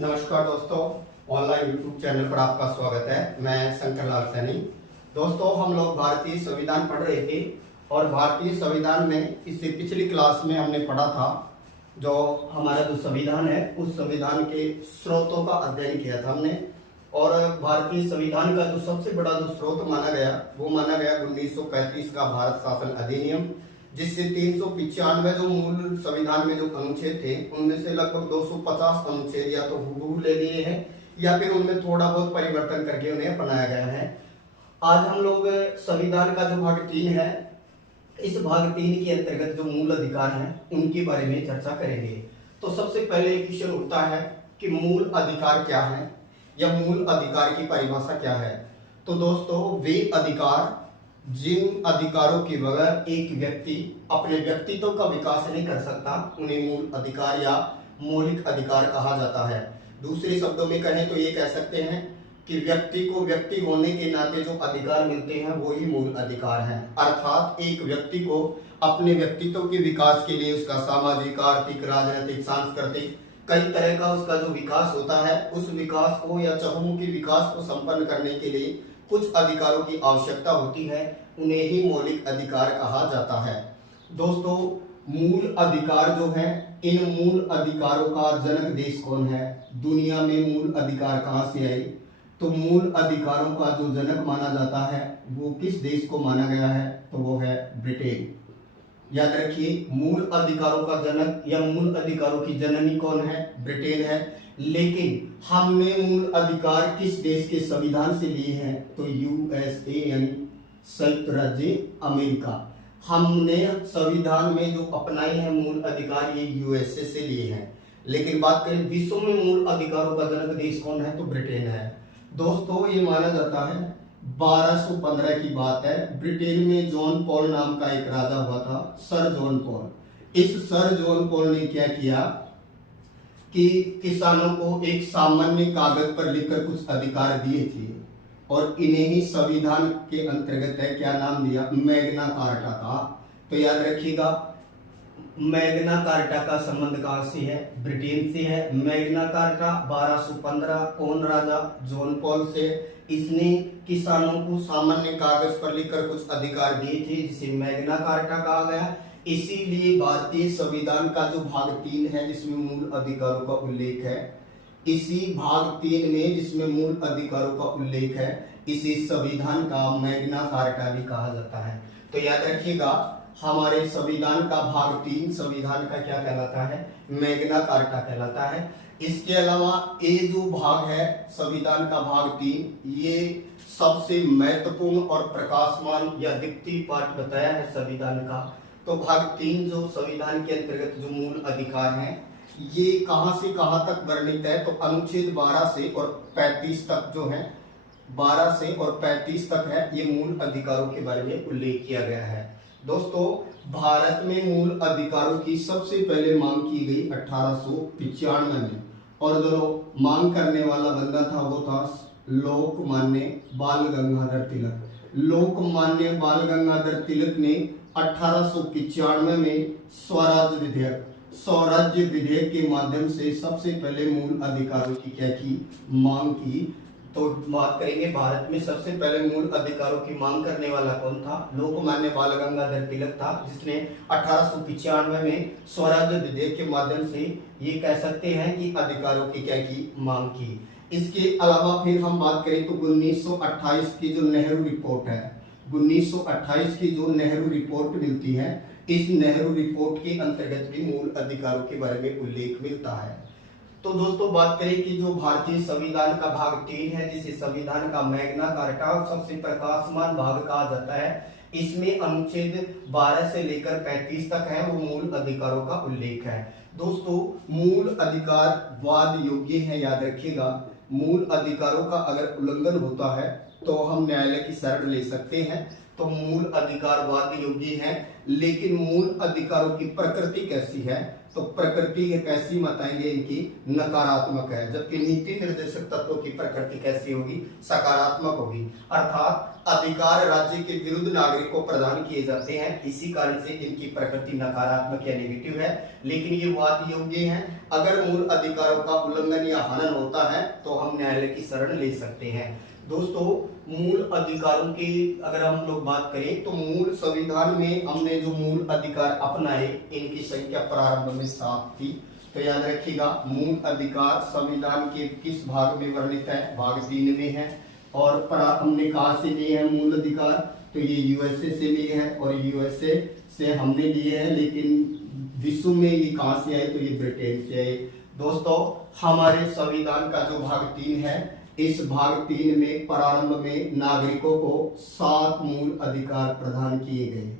नमस्कार दोस्तों, online YouTube channel पर आपका स्वागत है। मैं शंकर लाल सैनी। दोस्तों, हम लोग भारतीय संविधान पढ़ रहे थे और भारतीय संविधान में इससे पिछली क्लास में हमने पढ़ा था जो हमारा जो संविधान है उस संविधान के स्रोतों का अध्ययन किया था हमने। और भारतीय संविधान का जो सबसे बड़ा जो स्रोत माना गया वो माना गया 1935 का भारत शासन अधिनियम, जिससे 395 जो मूल संविधान में जो अनुच्छेद थे उनमें से लगभग 250 अनुच्छेद या तो हूबहू ले लिए हैं या फिर उनमें थोड़ा बहुत परिवर्तन करके उन्हें अपनाया गया है। आज हम लोग संविधान का जो भाग 3 है, इस भाग 3 के अंतर्गत जो मूल अधिकार हैं उनके बारे में चर्चा करेंगे। तो सबसे पहले क्वेश्चन उठता है कि मूल अधिकार क्या है या मूल अधिकार की परिभाषा क्या है। तो दोस्तों, वे अधिकार जिन अधिकारों के बगैर एक व्यक्ति अपने व्यक्तित्व का विकास नहीं कर सकता उन्हें मूल अधिकार या मौलिक अधिकार कहा जाता है। दूसरे शब्दों में कहें तो ये कह सकते हैं कि व्यक्ति को व्यक्ति होने के नाते जो अधिकार मिलते हैं वो ही मूल अधिकार हैं। अर्थात एक व्यक्ति को अपने व्यक्तित्व के विकास के लिए उसका सामाजिक, आर्थिक, राजनीतिक, सांस्कृतिक कई तरह का उसका जो विकास होता है उस विकास को या चहुमुखी विकास को संपन्न करने के लिए कुछ अधिकारों की आवश्यकता होती है, उन्हें ही मौलिक अधिकार कहा जाता है। दोस्तों, मूल अधिकार जो है, इन मूल अधिकारों का जनक देश कौन है? दुनिया में मूल अधिकार कहाँ से आए? तो मूल अधिकारों का जो जनक माना जाता है वो किस देश को माना गया है? तो वो है ब्रिटेन। याद रखिए, मूल अधिकारों का जनक या मूल अधिकारों की जननी कौन है? ब्रिटेन है। लेकिन हमने मूल अधिकार किस देश के संविधान से लिए हैं? तो यूएसए यानी संयुक्त राज्य अमेरिका। हमने संविधान में जो अपनाए हैं मूल अधिकार ये यूएसए से लिए हैं। लेकिन बात करें विश्व में मूल अधिकारों का जनक देश कौन है? तो ब्रिटेन है। दोस्तों, ये माना जाता है 1215 की बात है, ब्रिटेन में जॉन पॉल नाम का एक राजा हुआ था, सर जॉन पॉल। इस सर जॉन पॉल ने क्या किया कि किसानों को एक सामान्य कागज पर लिखकर कुछ अधिकार दिए थे और इन्हें ही संविधान के अंतर्गत है क्या नाम दिया? मैग्ना कार्टा का। तो याद रखिएगा, मैग्ना कार्टा का संबंध कहां से है? ब्रिटेन से है। मैग्ना कार्टा 1215 कौन राजा? जॉन पॉल से। इसने किसानों को सामान्य कागज पर लिखकर कुछ अधिकार दिए थे जिसे मैग्ना कार्टा कहा गया। इसीलिए भारतीय संविधान का जो भाग 3 है जिसमें मूल अधिकारों का उल्लेख है, इसी भाग 3 में जिसमें मूल अधिकारों का उल्लेख है, इसी संविधान का मैग्ना कार्टा भी कहा जाता है। तो याद रखिएगा, हमारे संविधान का भाग 3 संविधान का क्या कहलाता है? मैग्ना कार्टा कहलाता है। इसके अलावा ये जो भाग है संविधान का भाग 3, ये सबसे महत्वपूर्ण और प्रकाशमान या दीप्ति पाठ बताया है संविधान का। तो भाग 3 जो संविधान के अंतर्गत जो मूल अधिकार हैं ये कहां से कहां तक वर्णित है? तो अनुच्छेद 12 से और 35 तक जो है, 12 से और 35 तक है, ये मूल अधिकारों के बारे में उल्लेख किया गया है। दोस्तों, भारत में मूल अधिकारों की सबसे पहले मांग की गई 1895 में, और जो मांग करने वाला बंदा था वो था लोकमान्य बाल गंगाधर तिलक। लोकमान्य बाल गंगाधर तिलक ने 1895 में स्वराज्य विधेयक के माध्यम से सबसे पहले मूल अधिकारों की क्या की? मांग की। तो बात करेंगे भारत में सबसे पहले मूल अधिकारों की मांग करने वाला कौन था? लोकमान्य बाल गंगाधर तिलक था, जिसने 1895 में स्वराज्य विधेयक के माध्यम से ये कह सकते हैं कि अधिकारों की क्या की? मांग की। इसके अलावा फिर हम बात करें तो 1928 की जो नेहरू रिपोर्ट है, 1928 की जो नेहरू रिपोर्ट मिलती है, इस नेहरू रिपोर्ट के अंतर्गत भी मूल अधिकारों के बारे में उल्लेख मिलता है। तो दोस्तों, बात करें कि जो भारतीय संविधान का भाग 3 है जिसे संविधान का मैग्ना कार्टा सबसे प्रकाशमान भाग कहा जाता है, इसमें अनुच्छेद 12 से लेकर 35 तक है वो मूल अधिकारों का उल्लेख है। दोस्तों, मूल अधिकार वाद योग्य है, याद रखिएगा। मूल अधिकारों का अगर उल्लंघन होता है तो हम न्यायालय की शरण ले सकते हैं। तो मूल अधिकार वाद योग्य है, लेकिन मूल अधिकारों की प्रकृति कैसी है? तो प्रकृति एक ऐसी बताएंगे इनकी नकारात्मक है, जबकि नीति निर्देशक तत्वों की प्रकृति कैसी होगी, सकारात्मक होगी। अर्थात अधिकार राज्य के विरुद्ध नागरिक को प्रदान किए जाते हैं, इसी कारण से इनकी प्रकृति नकारात्मक या नेगेटिव है, लेकिन ये वाद योग्य है। अगर मूल अधिकारों का उल्लंघन या हनन होता है तो हम न्यायालय की शरण ले सकते हैं। दोस्तों, मूल अधिकारों की अगर हम लोग बात करें तो मूल संविधान में हमने जो मूल अधिकार अपनाए इनकी संख्या प्रारंभ में 7 थी। तो याद रखिएगा, मूल अधिकार संविधान के किस भाग में वर्णित है, भाग 3 में है। और हमने कहा से लिए हैं मूल अधिकार, तो ये यूएसए से लिए हैं और यूएसए से हमने लिए हैं, लेकिन विश्व में ये कहां से आए, तो ये ब्रिटेन से आए। दोस्तों, हमारे संविधान का जो भाग 3 है, इस भाग 3 में प्रारंभ में नागरिकों को 7 मूल अधिकार प्रदान किए गए।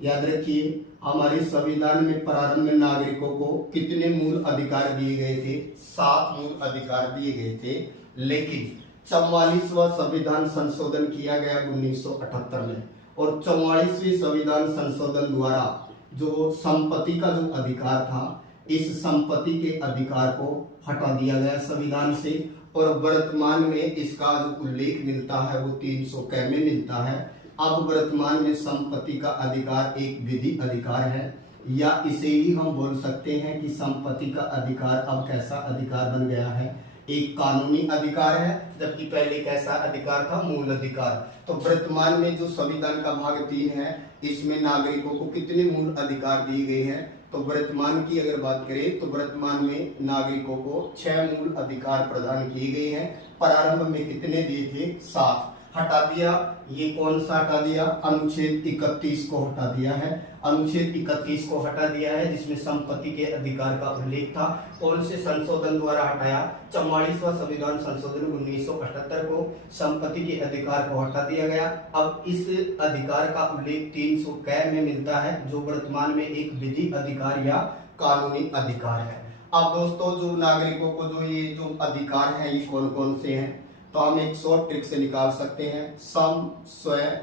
याद रखिए, हमारे संविधान में प्रारंभ में नागरिकों को कितने मूल अधिकार दिए गए थे, 7 मूल अधिकार दिए गए थे। लेकिन 44वां संविधान संशोधन किया गया 1978 में, और 44वें संविधान संशोधन द्वारा जो संपत्ति का जो अधिकार था, इस संपत्ति के अधिकार को हटा दिया गया संविधान से, और वर्तमान में इसका जो उल्लेख मिलता है वो 300 क में मिलता है। अब वर्तमान में संपत्ति का अधिकार एक विधि अधिकार है, या इसे ही हम बोल सकते हैं कि संपत्ति का अधिकार अब कैसा अधिकार बन गया है, एक कानूनी अधिकार है, जबकि पहले कैसा अधिकार था, मूल अधिकार। तो वर्तमान में जो संविधान का भाग 3 है, इसमें नागरिकों को कितने मूल अधिकार दिए गए हैं, तो वर्तमान की अगर बात करें तो वर्तमान में नागरिकों को 6 मूल अधिकार प्रदान किए गए हैं। प्रारंभ में कितने दिए थे, 7 हटा दिया। ये कौन सा हटा दिया, अनुच्छेद 31 को हटा दिया है। अनुच्छेद 31 को हटा दिया है, जिसमें संपत्ति के अधिकार का उल्लेख था। कौन से संशोधन द्वारा हटाया, 44वां संविधान संशोधन 1978 को संपत्ति के अधिकार को हटा दिया गया। अब इस अधिकार का उल्लेख 300 क में मिलता है, जो वर्तमान में एक विधि अधिकार या कानूनी अधिकार है। अब दोस्तों, जो नागरिकों को जो ये जो अधिकार हैं, ये कौन कौन से हैं, तो हम एक शॉर्ट ट्रिक से निकाल सकते हैं। सम स्वयं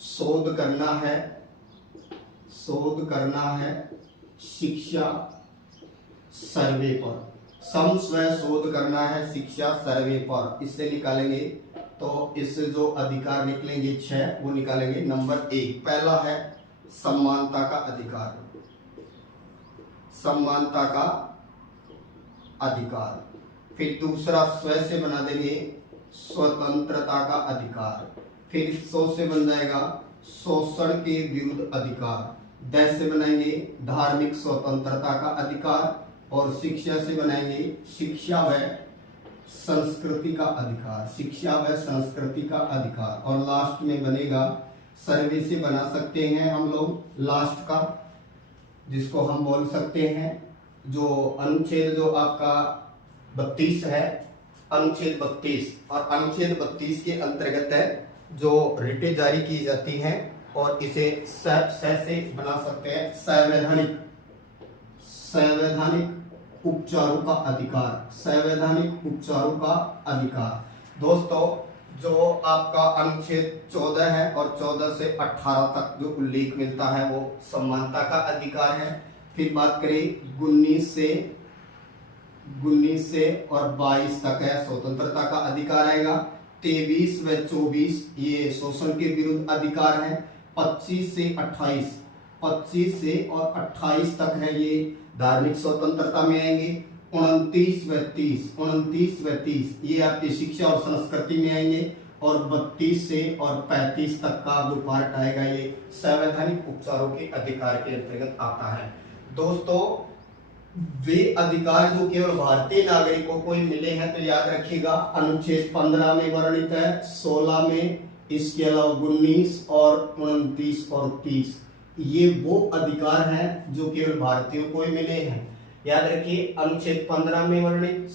शोध करना है शिक्षा सर्वे पर। सम स्वयं शोध करना है शिक्षा सर्वे पर, इससे निकालेंगे तो इससे जो अधिकार निकलेंगे 6, वो निकालेंगे। नंबर 1 पहला है समानता का अधिकार, समानता का अधिकार। फिर दूसरा स्वयं से बना देंगे स्वतंत्रता का अधिकार। फिर 100 से बन जाएगा शोषण के विरुद्ध अधिकार। 10 से बनाएंगे धार्मिक स्वतंत्रता का अधिकार, और शिक्षा से बनाएंगे शिक्षा व संस्कृति का अधिकार, शिक्षा व संस्कृति का अधिकार। और लास्ट में बनेगा सर्वे से बना सकते हैं हम लोग लास्ट का, जिसको हम बोल सकते हैं जो अनुच्छेद जो आपका 32 है, अनुच्छेद 32। और अनुच्छेद 32 के अंतर्गत है जो रिटें जारी की जाती हैं, और इसे से बना सकते हैं संवैधानिक उपचारों का अधिकार, संवैधानिक उपचारों का अधिकार। दोस्तों, जो आपका अनुच्छेद 14 है और 14 से 18 तक जो उल्लेख मिलता है वो समानता का अधिकार है। फिर बात करें 19 से और 22 तक है स्वतंत्रता का अधिकार आएगा। 23 व 24 ये शोषण के विरुद्ध अधिकार है। 25 से 28 तक है ये धार्मिक स्वतंत्रता में आएंगे। 29 व 30 ये आपकी शिक्षा और संस्कृति में आएंगे। और 32 से और 35 तक का जो पार्ट आएगा ये संवैधानिक उपचारों के अधिकार के अंतर्गत आता है। दोस्तों, वे अधिकार जो केवल भारतीय नागरिकों को ही मिले हैं, तो याद रखिएगा अनुच्छेद 15 में वर्णित है, 16 में, इसके अलावा 19 और 29 और 30 ये वो अधिकार हैं जो केवल भारतीयों को ही मिले हैं। याद रखिए, अनुच्छेद 15 में वर्णित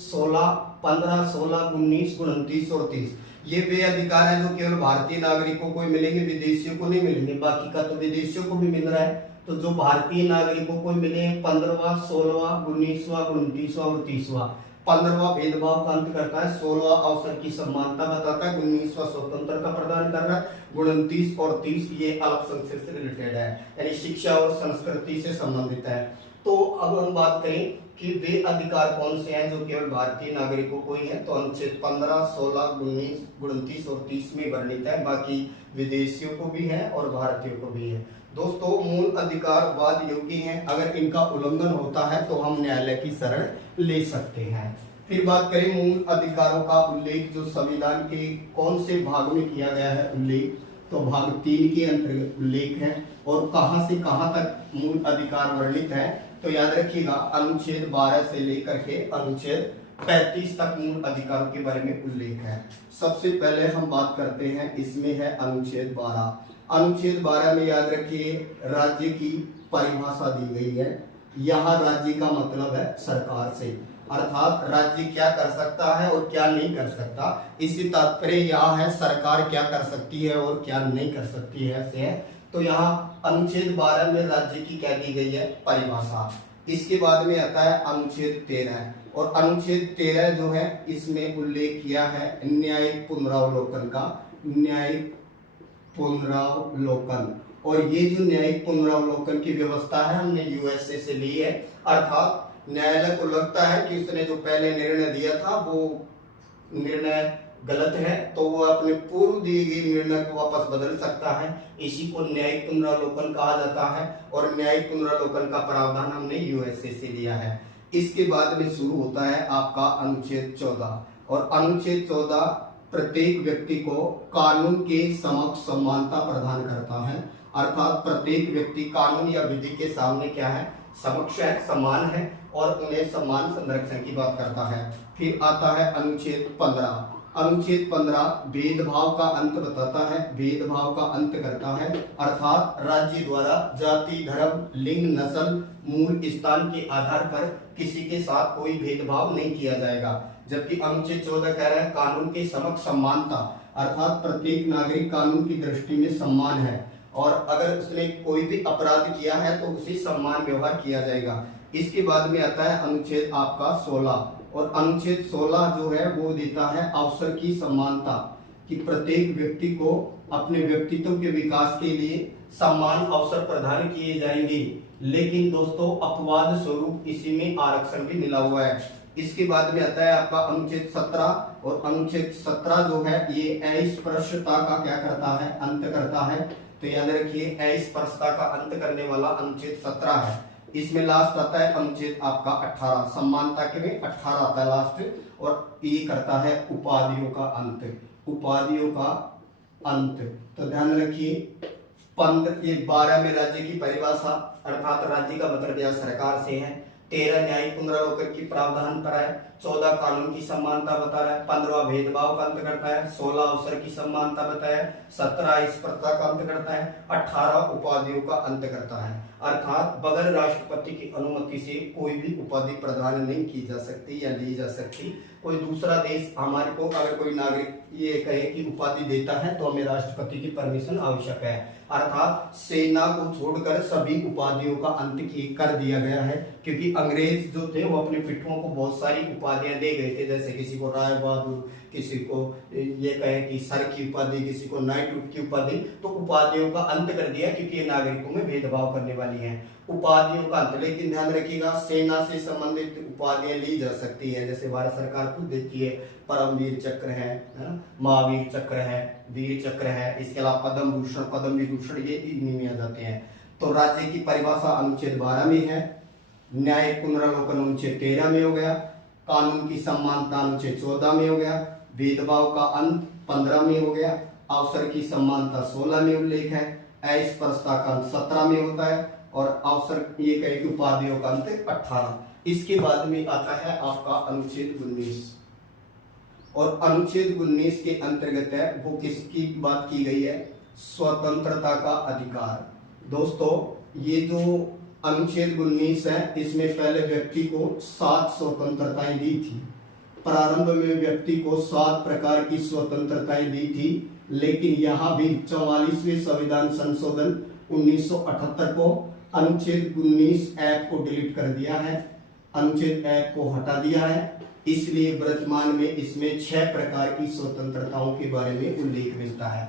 15, 16, 19, 29 और 30 ये वे अधिकार हैं जो केवल भारतीय नागरिकों को ही मिलेंगे, विदेशियों को नहीं मिलेंगे। बाकी का तो विदेशियों को भी मिल रहा है। तो जो भारतीय नागरिकों को मिले 15वां, 16वां, 19वां, 29वां और 30वां। 15वां भेदभाव का अंत करता है, 16वां अवसर की समानता बताता है, 19वां स्वतंत्रता प्रदान कर रहा है, 29 और 30 ये अल्पसंख्यक से रिलेटेड है, यानी शिक्षा और संस्कृति से संबंधित है। तो अब हम बात करें कि वे अधिकार कौन से हैं जो केवल भारतीय नागरिकों को ही है, तो अनुच्छेद 15, 16, 19, 29 और 30 में वर्णित है। बाकी विदेशियों को भी है और भारतीयों को भी है। दोस्तों, मूल अधिकार वाद योग्य हैं, अगर इनका उल्लंघन होता है तो हम न्यायालय की शरण ले सकते हैं। फिर बात करें मूल अधिकारों का उल्लेख जो संविधान के कौन से भाग में किया गया है उल्लेख, तो भाग 3 के अंतर्गत उल्लेख है। और कहां से कहां तक मूल अधिकार वर्णित है, तो याद रखिएगा अनुच्छेद 12 से लेकर के अनुच्छेद 35 तक मूल अधिकारों के बारे में उल्लेख है। सबसे पहले हम बात करते हैं, इसमें है अनुच्छेद 12। अनुच्छेद 12 में याद रखिए राज्य की परिभाषा दी गई है। यहाँ राज्य का मतलब है सरकार से, अर्थात राज्य क्या कर सकता है और क्या नहीं कर सकता। इसी तात्पर्य यहाँ है सरकार क्या कर सकती है और क्या नहीं कर सकती है से। तो यहाँ अनुच्छेद 12 में राज्य की क्या दी गई है, परिभाषा। इसके बाद में आता है अनुच्छेद 13, और अनुच्छेद 13 जो है इसमें उल्लेख किया है न्यायिक पुनरावलोकन का, न्यायिक पुनरावलोकन। और ये जो न्यायिक पुनरावलोकन की व्यवस्था है हमने यूएसए से ली है, अर्थात न्यायालय को लगता है कि उसने जो पहले निर्णय दिया था वो निर्णय गलत है, तो वो अपने पूर्व दिए गए निर्णय को वापस बदल सकता है। इसी को न्यायिक पुनरावलोकन कहा जाता है, और न्यायिक पुनरावलोकन का प्रावधान हमने यूएसए से लिया है। इसके बाद में शुरू होता है आपका अनुच्छेद 14, और अनुच्छेद 14 प्रत्येक व्यक्ति को कानून के समक्ष समानता प्रदान करता है, अर्थात प्रत्येक व्यक्ति कानून या विधि के सामने क्या है, समक्ष है, समान है, और उन्हें समान संरक्षण की बात करता है। फिर आता है अनुच्छेद 15। अनुच्छेद 15 भेदभाव का अंत बताता है, भेदभाव का अंत करता है, अर्थात राज्य द्वारा जाति, धर्म, लिंग, नस्ल, मूल स्थान के आधार पर किसी के साथ कोई भेदभाव नहीं किया जाएगा। जबकि अनुच्छेद 14 कह रहा है कानून के समक्ष समानता, अर्थात प्रत्येक नागरिक कानून की दृष्टि में समान है, और अगर उसने कोई भी अपराध किया है तो उसे समान व्यवहार किया जाएगा। इसके बाद में आता है अनुच्छेद आपका 16, और अनुच्छेद 16 जो है वो देता है अवसर की समानता, कि प्रत्येक व्यक्ति को अपने व्यक्तित्व के विकास के लिए समान अवसर प्रदान किए जाएंगे। लेकिन दोस्तों अपवाद स्वरूप इसी में आरक्षण भी मिला हुआ है। इसके बाद में आता है आपका अनुच्छेद 17, और अनुच्छेद 17 जो है ये अस्पृश्यता का क्या करता है, अंत करता है। तो याद रखिए अस्पृश्यता का अंत करने वाला अनुच्छेद 17 है। इसमें लास्ट आता है अनुच्छेद आपका 18, समानता के में 18 आता है लास्ट, और ये करता है उपाधियों का अंत, उपाधियों का अंत। तो ध्यान रखिए 12 में राज्य की परिभाषा, अर्थात राज्य का मतलब यह सरकार से है। 13 न्यायिक पुनरावलोकन की प्रावधान पर है। 14 कानून की समानता बता रहा है। 15 भेदभाव का अंत करता है। 16 अवसर की समानता बताया। 17 स्पर्धा का अंत करता है। 18 उपाधियों का अंत करता है, अर्थात बगैर राष्ट्रपति की अनुमति से कोई भी उपाधि प्रदान नहीं की जा सकती या ली जा सकती। कोई दूसरा देश हमारे को अगर कोई नागरिक ये कहे कि उपाधि देता है तो हमें राष्ट्रपति की परमिशन आवश्यक है, अर्थात सेना को छोड़कर सभी उपाधियों का अंत कर दिया गया है। क्योंकि अंग्रेज जो थे वो अपने पिट्ठुओं को बहुत सारी उपाधियां दे गए थे, जैसे किसी को राय बहादुर, किसी को ये कहे कि सर की उपाधि, किसी को नाइटहुड की उपाधि। तो उपाधियों का अंत कर दिया क्योंकि ये नागरिकों में भेदभाव करने वाली है। उपाधियों का अंत, लेकिन ध्यान रखिएगा सेना से संबंधित उपाधियां ली जा सकती है, जैसे भारत सरकार खुद देती है। परमवीर चक्र है ना, महावीर चक्र है, वीर चक्र है, इसके अलावा पद्म भूषण, पद्म विभूषण ये इन्हीं में आ जाते हैं। तो राज्य की परिभाषा अनुच्छेद 12 में है। न्यायिक पुनरावलोकन अनुच्छेद 13 में हो गया। कानून की समानता अनुच्छेद 14 में हो गया। भेदभाव का अंत 15 में हो गया। अवसर की समानता 16 में उल्लेख है। अस्पृश्यता का अंत 17 में होता है, और अवसर ये कहे कि उपाधियों का अंत 18। इसके बाद में आता है आपका अनुच्छेद 19, और अनुच्छेद 19 के अंतर्गत है वो किसकी बात की गई है, स्वतंत्रता का अधिकार। दोस्तों ये जो अनुच्छेद 19 है इसमें पहले व्यक्ति को 7 स्वतंत्रताएं दी थी। प्रारंभ में व्यक्ति को 7 प्रकार की स्वतंत्रताएं दी थी, लेकिन यहाँ भी 44वें संविधान संशोधन 1978 को अनुच्छेद 19 एक्ट को डिलीट कर दिया है, अनुच्छेद एक्ट को हटा दिया है। इसलिए वर्तमान में इसमें 6 प्रकार की स्वतंत्रताओं के बारे में उल्लेख मिलता है।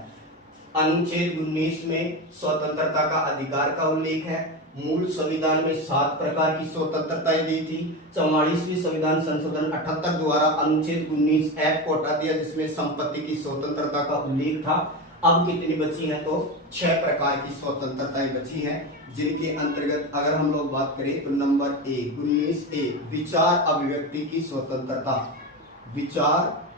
अनुच्छेद 19 में स्वतंत्रता का अधिकार का उल्लेख है। मूल संविधान में 7 प्रकार की स्वतंत्रताएं दी थी। 44वीं संविधान संशोधन 78 द्वारा अनुच्छेद 19 एक्ट को हटा दिया, जिसमें संपत्ति की स्वतंत्रता का उल्लेख था। अब कितनी बची है? तो 6 प्रकार की स्वतंत्रताएं बची हैं, जिनके अंतर्गत अगर हम लोग बात करें तो नंबर 19A विचार अभिव्यक्ति की स्वतंत्रता। विचार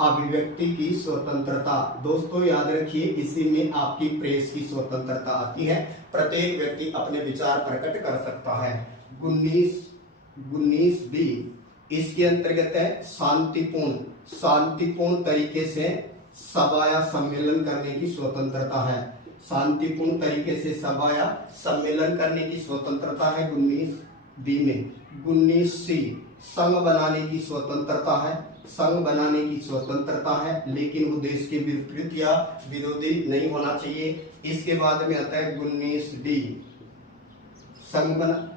अभिव्यक्ति की स्वतंत्रता दोस्तों याद रखिए, इसी में आपकी प्रेस की स्वतंत्रता आती है। प्रत्येक व्यक्ति अपने विचार प्रकट कर सकता है। 19B इसके अंतर्गत है शांतिपूर्ण तरीके से सभा या सम्मेलन करने की स्वतंत्रता है। शांतिपूर्ण तरीके से सभा या सम्मेलन करने की स्वतंत्रता है 19B में। 19C संघ बनाने की स्वतंत्रता है। संघ बनाने की स्वतंत्रता है, लेकिन वो देश के विपरीत या विरोधी नहीं होना चाहिए। इसके बाद में आता है 19D संघ बना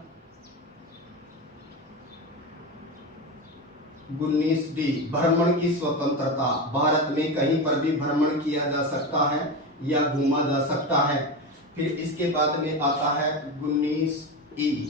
19D भ्रमण की स्वतंत्रता। भारत में कहीं पर भी भ्रमण किया जा सकता है या घूमा जा सकता है। फिर इसके बाद में आता है 19E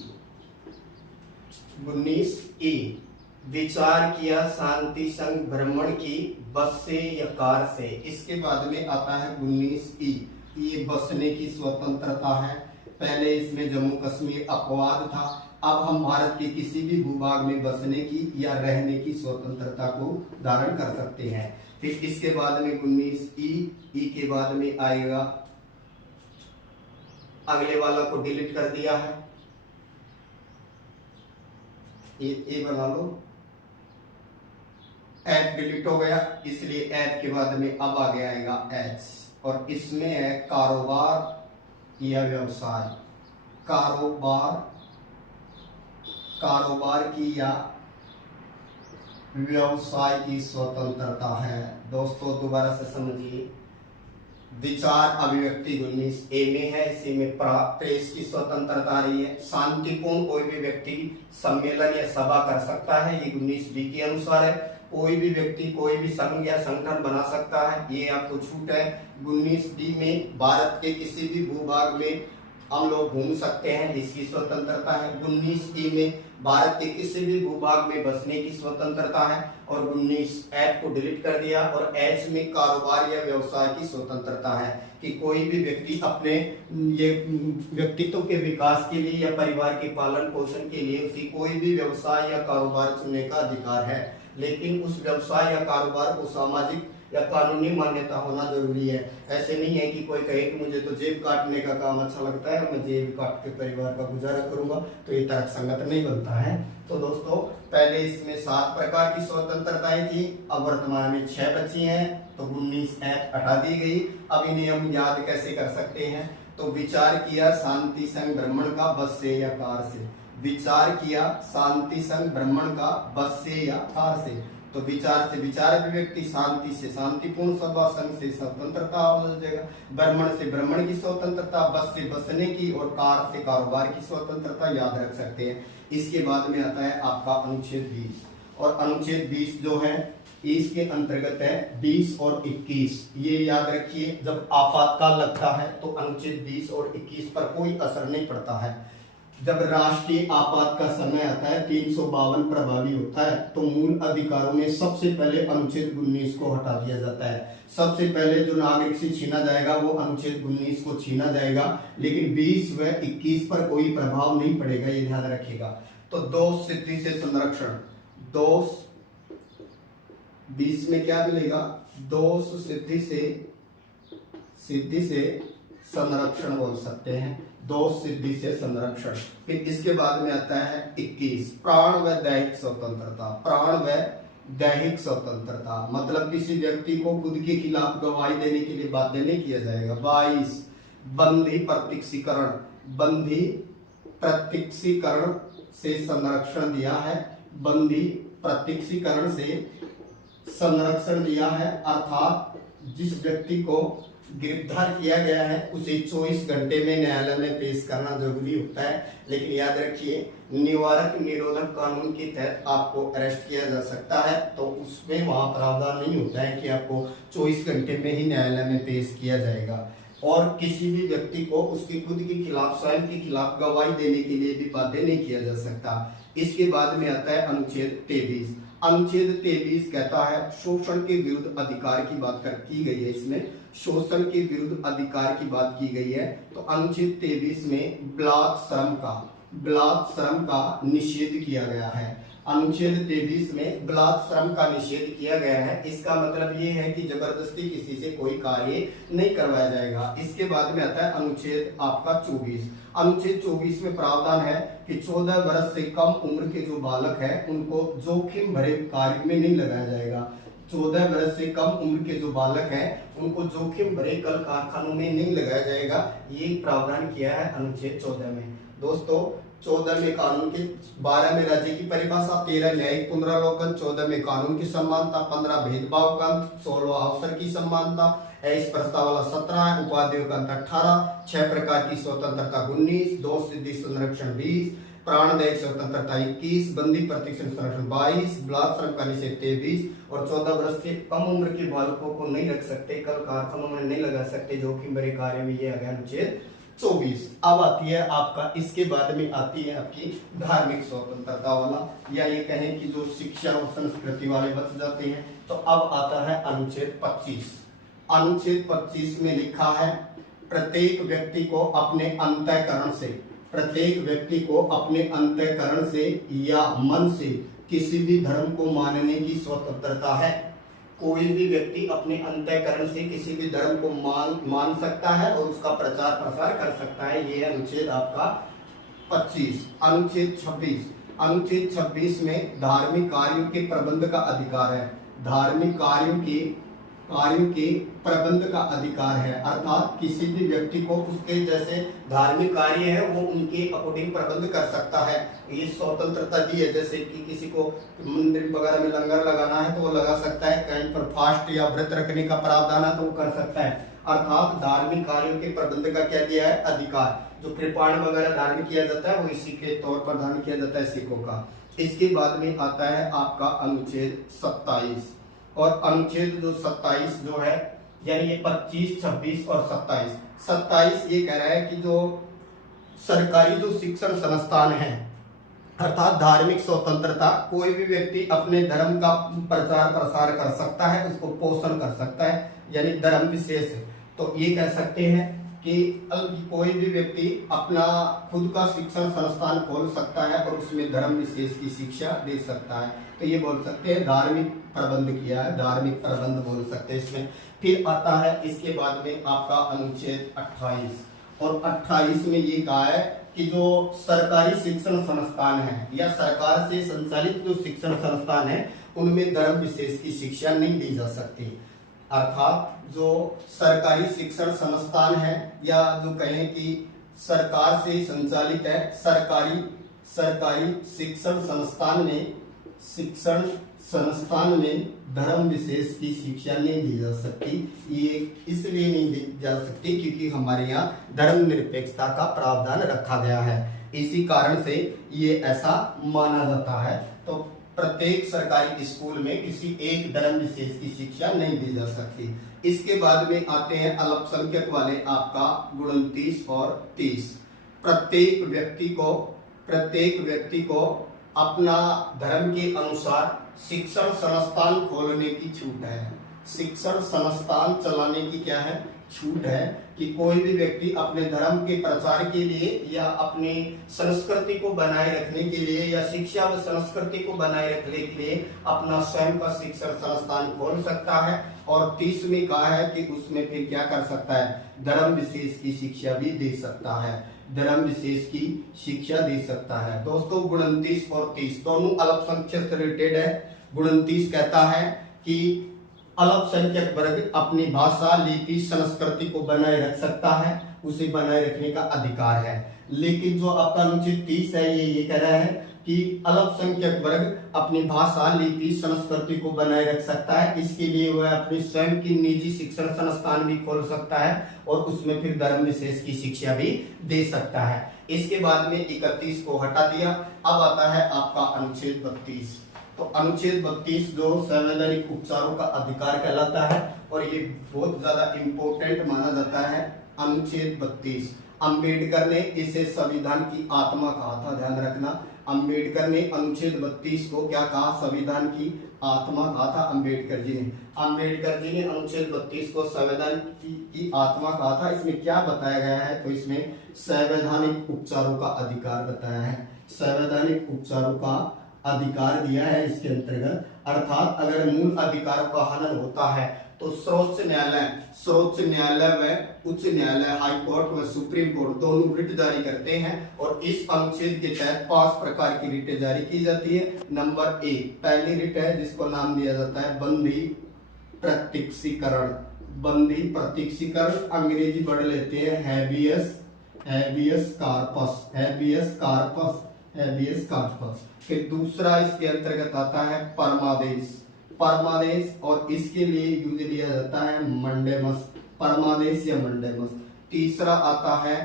विचार किया शांति संघ भ्रमण की बस से या कार से। इसके बाद में आता है 19E ये बसने की स्वतंत्रता है। पहले इसमें जम्मू कश्मीर अपवाद था, अब हम भारत के किसी भी भूभाग में बसने की या रहने की स्वतंत्रता को धारण कर सकते हैं। फिर इसके बाद में 19E के बाद में आएगा, अगले वाला को डिलीट कर दिया है, ये बना लो, एच डिलीट हो गया, इसलिए एच के बाद में अब आगे आएगा एच, और इसमें है कारोबार या व्यवसाय। कारोबार की या व्यवसाय की स्वतंत्रता है। दोस्तों दोबारा से समझिए, विचार अभिव्यक्ति 19A में है, इसी में प्रेस की स्वतंत्रता आ रही है। शांतिपूर्ण कोई भी व्यक्ति सम्मेलन या सभा कर सकता है, ये 19B के अनुसार है। कोई भी व्यक्ति कोई भी संघ या संगठन बना सकता है, ये आपको छूट है। 19D में भारत के किसी भी भूभाग में हम लोग घूम सकते हैं, इसकी स्वतंत्रता है। 19E में भारत के किसी भी भूभाग में बसने की स्वतंत्रता है, और 19F को डिलीट कर दिया, और H में कारोबार या व्यवसाय की स्वतंत्रता है कि कोई भी व्यक्ति अपने ये व्यक्तित्व के विकास के लिए या परिवार के पालन पोषण के लिए उसी कोई भी व्यवसाय या कारोबार चुनने का अधिकार है, लेकिन उस व्यवसाय या कारोबार को सामाजिक या कानूनी मान्यता होना जरूरी है। ऐसे नहीं है कि कोई कहे कि मुझे तो जेब काटने का काम अच्छा लगता है, मैं जेब काट के परिवार का गुजारा करूंगा, तो ये तर्क संगत नहीं बनता है। तो दोस्तों पहले इसमें 7 प्रकार की स्वतंत्रताएं थी, अब वर्तमान में 6 बची हैं, तो 19F हटा दी गई। अब इन्हें हम याद कैसे कर सकते हैं? तो विचार किया शांति संघ भ्रमण का बस से या कार से। विचार किया शांति संघ भ्रमण का बस से या कार से, तो विचार से विचार अभिव्यक्ति, शांति से शांतिपूर्ण सभा, संघ से स्वतंत्रता हो जाएगा, भ्रमण से भ्रमण की स्वतंत्रता, बस से बसने की, और कार से कारोबार की स्वतंत्रता याद रख सकते हैं। इसके बाद में आता है आपका अनुच्छेद 20, और अनुच्छेद 20 जो है इसके अंतर्गत है 20 और 21। ये याद रखिए, जब आपातकाल लगता है तो अनुच्छेद 20 और 21 पर कोई असर नहीं पड़ता है। जब राष्ट्रीय आपात का समय आता है 352 प्रभावी होता है, तो मूल अधिकारों में सबसे पहले अनुच्छेद 19 को हटा दिया जाता है। सबसे पहले जो नागरिक से छीना जाएगा वो अनुच्छेद 19 को छीना जाएगा, लेकिन 20 व 21 पर कोई प्रभाव नहीं पड़ेगा, ये ध्यान रखिएगा। तो दोष सिद्धि से संरक्षण, दोष 20 में क्या मिलेगा? दोष सिद्धि से संरक्षण बोल सकते हैं, दोष सिद्धि से संरक्षण। फिर इसके बाद में आता है 21 प्राण व दैहिक स्वतंत्रता। प्राण व दैहिक स्वतंत्रता मतलब किसी व्यक्ति को खुद के खिलाफ गवाही देने के लिए बाध्य नहीं किया जाएगा। 22 बंधी प्रत्यक्षीकरण, बंधी प्रत्यक्षीकरण से संरक्षण दिया है, बंधी प्रत्यक्षीकरण से संरक्षण दिया है, अर्थात जिस व्यक्ति को गिरफ्तार किया गया है उसे 24 घंटे में न्यायालय में पेश करना जरूरी होता है। लेकिन याद रखिए, निवारक निरोधक कानून के तहत आपको अरेस्ट किया जा सकता है, तो उसमें वहां प्रावधान नहीं होता है कि आपको 24 घंटे में ही न्यायालय में पेश किया जाएगा। और किसी भी व्यक्ति को उसके खुद के खिलाफ, स्वयं के खिलाफ गवाही देने के लिए भी बाध्य नहीं किया जा सकता। इसके बाद में आता है अनुच्छेद 23। अनुच्छेद 23 कहता है शोषण के विरुद्ध अधिकार की बात की गई है। इसमें शोषण के विरुद्ध अधिकार की बात की गई है। तो अनुच्छेद 23 में बलात् श्रम का निषेध किया गया है। अनुच्छेद 23 में बलात् श्रम का निषेध किया गया है। इसका मतलब ये है कि जबरदस्ती किसी से कोई कार्य नहीं करवाया जाएगा। इसके बाद में आता है अनुच्छेद आपका 24। अनुच्छेद 24 में प्रावधान है कि 14 वर्ष से कम उम्र के जो बालक है उनको जोखिम भरे कार्य में नहीं लगाया जाएगा। 14 वर्ष से कम उम्र के जो बालक हैं उनको जोखिम भरे कल कारखानों में नहीं लगाया जाएगा। ये प्रावधान किया है अनुच्छेद 14 में। दोस्तों 14 में कानून की, 12 में राज्य की परिभाषा, 13 न्यायिक पुनरावलोकन, 14 में कानून की समानता, 15 भेदभाव का अंत, 16 अवसर की समानता, इस प्रस्ताव वाला 17, उपाधियों का अंत 18, 6 प्रकार की स्वतंत्रता 19, 2 सिद्धि संरक्षण 20, प्राणदायक स्वतंत्रता 21, बंदी प्रतिक्षण संरक्षण 22, बलात् श्रम का निषेध 23 और 14 वर्ष से कम उम्र के बालकों को नहीं रख सकते, कल कारखानों में नहीं लगा सकते जोखिम भरे कार्य में। ये आ गया अनुच्छेद 24। अब आती है आपका, इसके बाद में आती है आपकी धार्मिक स्वतंत्रता वाला, या ये कहें कि जो शिक्षा और संस्कृति वाले बच जाते हैं। तो अब आता है अनुच्छेद 25। अनुच्छेद 25 में लिखा है प्रत्येक व्यक्ति को अपने अंतःकरण से या मन से किसी भी धर्म को मानने की स्वतंत्रता है। कोई भी व्यक्ति अपने अंतःकरण से किसी भी धर्म को मान सकता है और उसका प्रचार प्रसार कर सकता है। ये अनुच्छेद आपका 25। अनुच्छेद 26। अनुच्छेद 26 में धार्मिक कार्यों के प्रबंध का अधिकार है। धार्मिक कार्यों के प्रबंध का अधिकार है, अर्थात किसी भी व्यक्ति को उसके जैसे धार्मिक कार्य है वो उनके अकॉर्डिंग प्रबंध कर सकता है। ये स्वतंत्रता दी है। जैसे कि किसी को मंदिर वगैरह में लंगर लगाना है तो वो लगा सकता है, कहीं पर फास्ट या व्रत रखने का प्रावधान है तो वो कर सकता है। अर्थात धार्मिक कार्यों के प्रबंध का क्या दिया है, अधिकार। जो कृपाण वगैरह धारण किया जाता है वो इसी के तौर पर धारण किया जाता है सिखों का। इसके बाद में आता है आपका अनुच्छेद 27 और अनुच्छेद जो 27 जो है, यानी ये 25, 26 और 27 ये कह रहा है कि जो सरकारी जो शिक्षण संस्थान है, अर्थात धार्मिक स्वतंत्रता, कोई भी व्यक्ति अपने धर्म का प्रचार प्रसार कर सकता है, उसको पोषण कर सकता है, यानी धर्म विशेष है। तो ये कह सकते हैं कि कोई भी व्यक्ति अपना खुद का शिक्षण संस्थान खोल सकता है और उसमें धर्म विशेष की शिक्षा दे सकता है। तो ये बोल सकते हैं धार्मिक प्रबंध किया है, धार्मिक प्रबंध बोल सकते हैं इसमें। फिर आता है इसके बाद में आपका अनुच्छेद 28 और 28 में ये कहा है कि जो सरकारी शिक्षण संस्थान है या सरकार से संचालित जो शिक्षण संस्थान है उनमें धर्म विशेष की शिक्षा नहीं दी जा सकती। अर्थात जो सरकारी शिक्षण संस्थान है या जो कहें कि सरकार से संचालित है, सरकारी शिक्षण संस्थान में धर्म विशेष की शिक्षा नहीं दी जा सकती। ये इसलिए नहीं दी जा सकती क्योंकि हमारे यहाँ धर्मनिरपेक्षता का प्रावधान रखा गया है। इसी कारण से ये ऐसा माना जाता है। तो प्रत्येक सरकारी स्कूल में किसी एक धर्म विशेष की शिक्षा नहीं दी जा सकती। इसके बाद में आते हैं अल्पसंख्यक वाले आपका 29 और 30। प्रत्येक व्यक्ति को अपना धर्म के अनुसार शिक्षण संस्थान खोलने की छूट है। शिक्षण संस्थान चलाने की क्या है, छूट है कि कोई भी व्यक्ति अपने धर्म के प्रचार के लिए या अपनी संस्कृति को बनाए रखने के लिए या शिक्षा व संस्कृति को बनाए रखने के लिए अपना स्वयं का शिक्षण संस्थान खोल सकता है। और 30 में कहा है कि उसमें फिर क्या कर सकता है, धर्म विशेष की शिक्षा भी दे सकता है, धर्म विशेष की शिक्षा दे सकता है। दोस्तों 29 और 30 दोनों अल्पसंख्यक से रिलेटेड है। 29 कहता है कि अल्पसंख्यक वर्ग अपनी भाषा, लिपि, संस्कृति को बनाए रख सकता है, उसे बनाए रखने का अधिकार है। लेकिन जो आपका अनुच्छेद 30 है ये कह रहा है कि अल्पसंख्यक वर्ग अपनी भाषा, लिपि, संस्कृति को बनाए रख सकता है। इसके लिए वह अपनी स्वयं की निजी शिक्षण संस्थान भी खोल सकता है और उसमें फिर धर्म विशेष की शिक्षा भी दे सकता है। इसके बाद में 31 को हटा दिया। अब आता है आपका अनुच्छेद 32। तो अनुच्छेद 32 जो संवैधानिक उपचारों का अधिकार कहलाता है और ये बहुत ज्यादा इम्पोर्टेंट माना जाता है। अनुच्छेद 32। अंबेडकर ने इसे संविधान की आत्मा कहा था, ध्यान रखना। अंबेडकर ने अनुच्छेद 32 को क्या कहा? संविधान की आत्मा कहा था अंबेडकर जी ने। अंबेडकर जी ने अनुच्छेद 32 को संविधान की आत्मा कहा था। इसमें क्या बताया गया है? तो इसमें संवैधानिक उपचारों का अधिकार बताया है, संवैधानिक उपचारों का अधिकार दिया है इसके अंतर्गत। अर्थात अगर मूल अधिकारों का हनन होता है तो सर्वोच्च न्यायालय व उच्च न्यायालय, हाई कोर्ट व सुप्रीम कोर्ट दोनों रिट जारी करते हैं और इस अनुच्छेद के तहत 5 प्रकार की रिटें जारी की जाती है। नंबर 1 पहली रिट है जिसको नाम दिया जाता है बंदी प्रत्यक्षीकरण। बंदी प्रत्यक्षीकरण अंग्रेजी वर्ड लेते हैं हैबियस कॉर्पस। फिर दूसरा इसके अंतर्गत आता है परमादेश और इसके लिए यूज लिया जाता है मंडेमस, परमादेश या मंडेमस। तीसरा आता है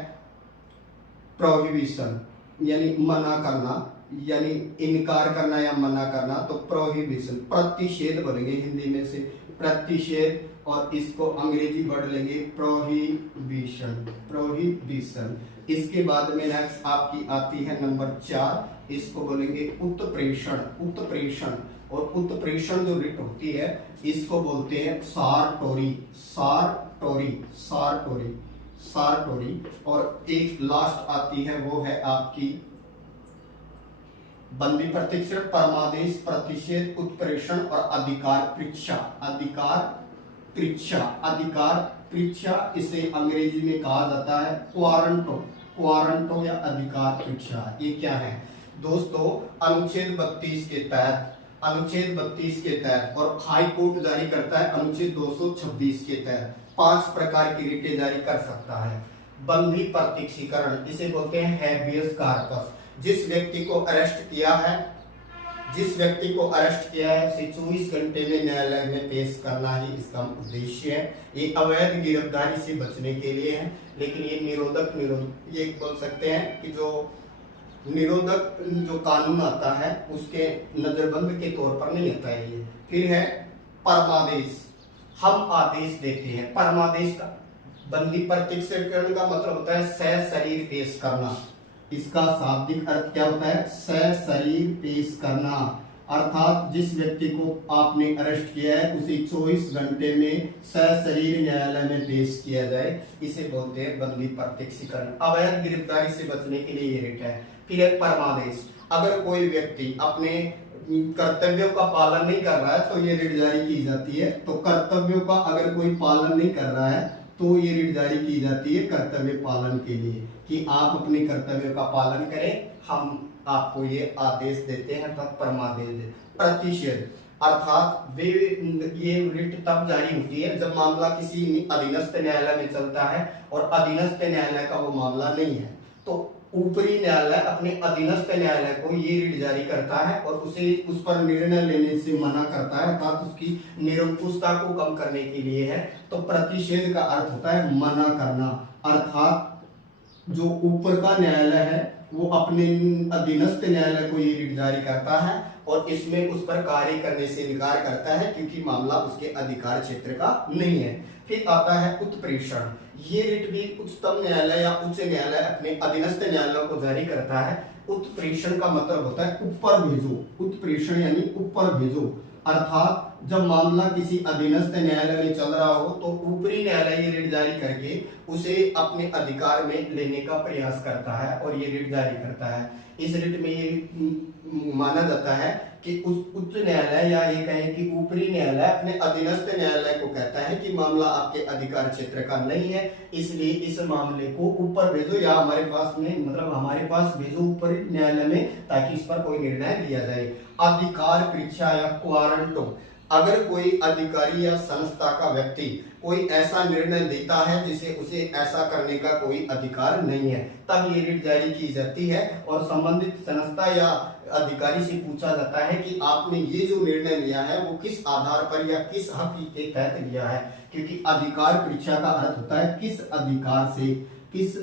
प्रोहिबिशन यानी मना करना, यानी इनकार करना या मना करना, तो प्रोहिबिशन प्रतिषेध बोलेंगे हिंदी में से प्रतिषेध, और इसको अंग्रेजी वर्ड लेंगे प्रोहिबिशन। इसके बाद में नेक्स्ट आपकी आती है नंबर 4, इसको बोलेंगे उत्प्रेषण और उत्प्रेषण जो रिट होती है इसको बोलते हैं सारटोरी। और एक लास्ट आती है वो है आपकी बंदी प्रत्यक्षण, परमादेश, प्रतिषेध, उत्प्रेषण और अधिकार परीक्षा। इसे अंग्रेजी में कहा जाता है क्वारंटो या अधिकार परीक्षा। ये क्या है दोस्तों? अनुच्छेद 32 के तहत और हाई कोर्ट जारी करता है अनुच्छेद 226 के तहत 5 प्रकार की रिटें जारी कर सकता है। बंदी प्रत्यक्षीकरण इसे बोलते हैं हैबियस कॉर्पस। जिस व्यक्ति को अरेस्ट किया है उसे 24 घंटे में न्यायालय में पेश करना ही इसका उद्देश्य है। ये अवैध गिरफ्तारी से बचने के लिए है, लेकिन ये निरोधक ये बोल सकते हैं कि जो निरोधक जो कानून आता है उसके नजरबंद के तौर पर नहीं आता है ये। फिर है परमादेश, हम आदेश देते हैं। परमादेश का बंदी प्रत्यक्षीकरण का मतलब होता है सशरीर पेश करना। इसका शाब्दिक अर्थ क्या होता है? सशरीर पेश करना। अर्थात जिस व्यक्ति को आपने अरेस्ट किया है उसे 24 घंटे में सशरीर न्यायालय में पेश किया जाए, इसे बोलते हैं बंदी प्रत्यक्षीकरण। अवैध गिरफ्तारी से बचने के लिए ये रिट है। फिर एक परमादेश, अगर कोई व्यक्ति अपने कर्तव्यों का पालन नहीं कर रहा है तो ये रिट जारी की जाती है। तो कर्तव्यों का अगर कोई पालन नहीं कर रहा है तो ये रिट जारी की जाती है कर्तव्य पालन के लिए, कि आप अपने कर्तव्यों का पालन करें, हम आपको ये आदेश देते हैं। परमादेश। प्रतिषेध अर्थात ये रिट तब जारी होती है जब मामला किसी अधीनस्थ न्यायालय में चलता है और अधीनस्थ न्यायालय का वो मामला नहीं है, तो ऊपरी न्यायालय अपने अधीनस्थ न्यायालय को ये रिट जारी करता है और उसे उस पर निर्णय लेने से मना करता है, अर्थात उसकी निरंकुशता को कम करने के लिए है। तो प्रतिषेध का अर्थ होता है मना करना, अर्थात जो ऊपर का न्यायालय है वो अपने अधीनस्थ न्यायालय को ये रिट जारी करता है और इसमें उस पर कार्य करने से इनकार करता है क्योंकि मामला उसके अधिकार क्षेत्र का नहीं है। फिर आता है उत्प्रेषण। ये रिट भी उच्चतम न्यायालय या उच्च न्यायालय अपने अधीनस्थ न्यायालय को जारी करता है। उत्प्रेषण का मतलब होता है ऊपर भेजो, उत्प्रेषण यानी ऊपर भेजो, अर्थात जब मामला किसी अधीनस्थ न्यायालय में चल रहा हो तो ऊपरी न्यायालय ये रिट जारी करके उसे अपने अधिकार में लेने का प्रयास करता है और ये रिट जारी करता है। इस रिट में ये माना जाता है कि उस उच्च न्यायालय या ये कहें कि ऊपरी न्यायालय अपने अधीनस्थ न्यायालय को कहता है कि मामला आपके अधिकार क्षेत्र का नहीं है, इसलिए इस मामले को ऊपर भेजो या हमारे पास भेजो ऊपरी न्यायालय में, ताकि इस पर कोई निर्णय लिया जाए। अधिकार परीक्षा या क्वारंटो, अगर कोई अधिकारी या संस्था का व्यक्ति कोई ऐसा निर्णय देता है जिसे उसे ऐसा करने का कोई अधिकार नहीं है, तब ये रिट जारी की जाती है और संबंधित संस्था या अधिकारी से पूछा जाता है कि आपने ये जो निर्णय लिया है वो किस आधार पर या किस हक के तहत लिया है, क्योंकि अधिकार परीक्षा का अर्थ होता है किस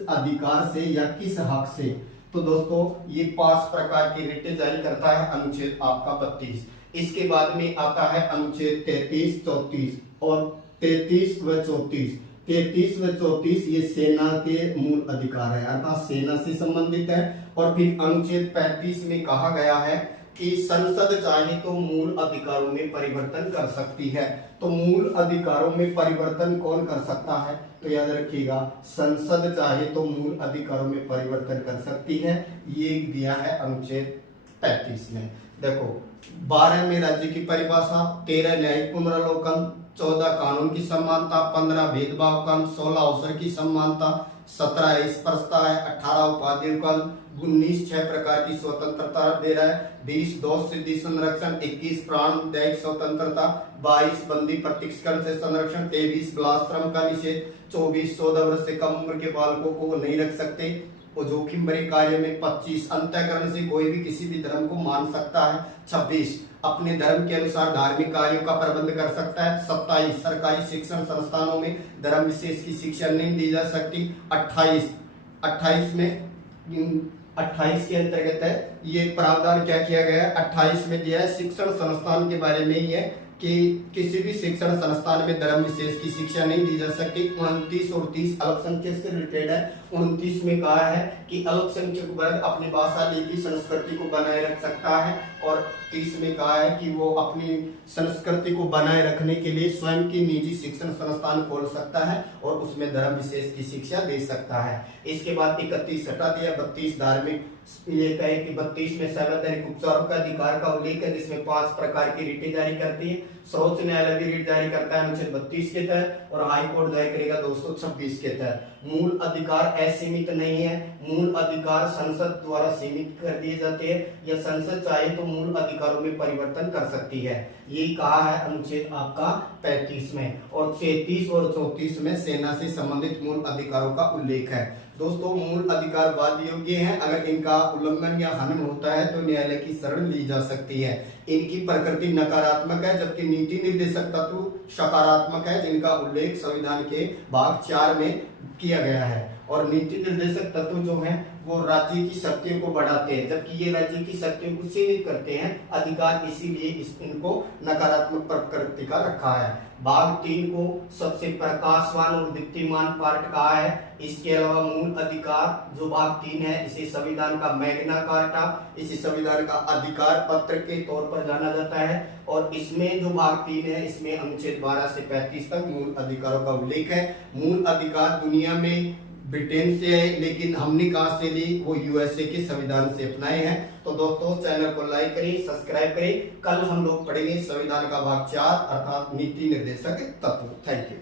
अधिकार से या किस हक से। तो दोस्तों ये 5 प्रकार की रिटें जारी करता है अनुच्छेद आपका 32। इसके बाद में आता है अनुच्छेद 33, 34 और 33 व 34। 33 व 34 ये सेना के मूल अधिकार है, अर्थात सेना से संबंधित है। और फिर अनुच्छेद 35 में कहा गया है कि संसद चाहे तो मूल अधिकारों में परिवर्तन कर सकती है। तो मूल अधिकारों में परिवर्तन कौन कर सकता है? तो याद रखिएगा, संसद चाहे तो मूल अधिकारों में परिवर्तन कर सकती है, ये दिया है अनुच्छेद 35 में। देखो 12 में राज्य की परिभाषा, 13 न्यायिक पुनरावलोकन, 14 कानून की समानता, 15 भेदभाव कम, 16 अवसर की समानता, 17 स्पर्शता है, 18 उपाधिकरण, 19 6 प्रकार की स्वतंत्रता दे रहा है, 20 दोष सिद्धि संरक्षण, 21 प्राणदायिक स्वतंत्रता, 22 बंदी प्रत्यक्षकरण से संरक्षण, 23 बलात्श्रम का निषेध, 24 14 वर्ष से कम उम्र के बालकों को नहीं रख सकते वो जोखिम भरे कार्य में, 25 अंतःकरण से कोई भी किसी भी धर्म को मान सकता है, 26 अपने धर्म के अनुसार धार्मिक कार्यों का प्रबंध कर सकता है, 27 सरकारी शिक्षण संस्थानों में धर्म विशेष की शिक्षा नहीं दी जा सकती, 28 में 28 के अंतर्गत है ये प्रावधान क्या किया गया है, 28 में दिया है शिक्षण संस्थान के बारे में ही है कि किसी भी शिक्षण संस्थान में धर्म विशेष की शिक्षा नहीं दी जा सकती। 29 और 30 अल्पसंख्यक से रिलेटेड है। 29 में कहा है कि अल्पसंख्यक वर्ग अपनी भाषा, लिपि, संस्कृति को बनाए रख सकता है, और 30 में कहा है कि वो अपनी संस्कृति को बनाए रखने के लिए स्वयं की निजी शिक्षण संस्थान खोल सकता है और उसमें धर्म विशेष की शिक्षा दे सकता है। इसके बाद 31 हटा दिया, 32 धार्मिक, ये कहे कि 32 में संवैधानिक उपचारों का अधिकार का उल्लेख है, जिसमें 5 प्रकार की रिटें जारी करती है। सर्वोच्च न्यायालय भी रिट जारी करता है अनुच्छेद 32 के तहत, और हाई कोर्ट जारी करेगा 226 के तहत। मूल अधिकार असीमित नहीं है, मूल अधिकार संसद द्वारा सीमित कर दिए जाते हैं, या संसद चाहे तो मूल अधिकारों में परिवर्तन कर सकती है, ये कहा है अनुच्छेद आपका 35 में। और 33 और 34 में सेना से संबंधित मूल अधिकारों का उल्लेख है। दोस्तों मूल अधिकार वाद योग्य हैं, अगर इनका उल्लंघन या हनन होता है तो न्यायालय की शरण ली जा सकती है। इनकी प्रकृति नकारात्मक है, जबकि नीति निर्देशक तत्व सकारात्मक है, जिनका उल्लेख संविधान के भाग 4 में किया गया है। और नीति निर्देशक तत्व जो हैं वो राज्य की शक्तियों को बढ़ाते हैं, जबकि ये राज्य की शक्तियों को सीमित करते हैं अधिकार, इसीलिए इनको नकारात्मक प्रकृति का रखा है। भाग 3 को सबसे प्रकाशवान और दीप्तिमान पार्ट कहा है। इसके अलावा मूल अधिकार जो भाग 3 है, इसे संविधान का मैग्ना कार्टा, इसे संविधान का अधिकार पत्र के तौर पर जाना जाता है। और इसमें जो भाग 3 है, इसमें अनुच्छेद 12 से 35 तक मूल अधिकारों का उल्लेख है। मूल अधिकार दुनिया में ब्रिटेन से है, लेकिन हमने कहां से ली, वो यूएसए के संविधान से अपनाए हैं। तो दोस्तों चैनल को लाइक करें, सब्सक्राइब करें। कल हम लोग पढ़ेंगे संविधान का भाग 4 अर्थात नीति निर्देशक तत्व। Thank you.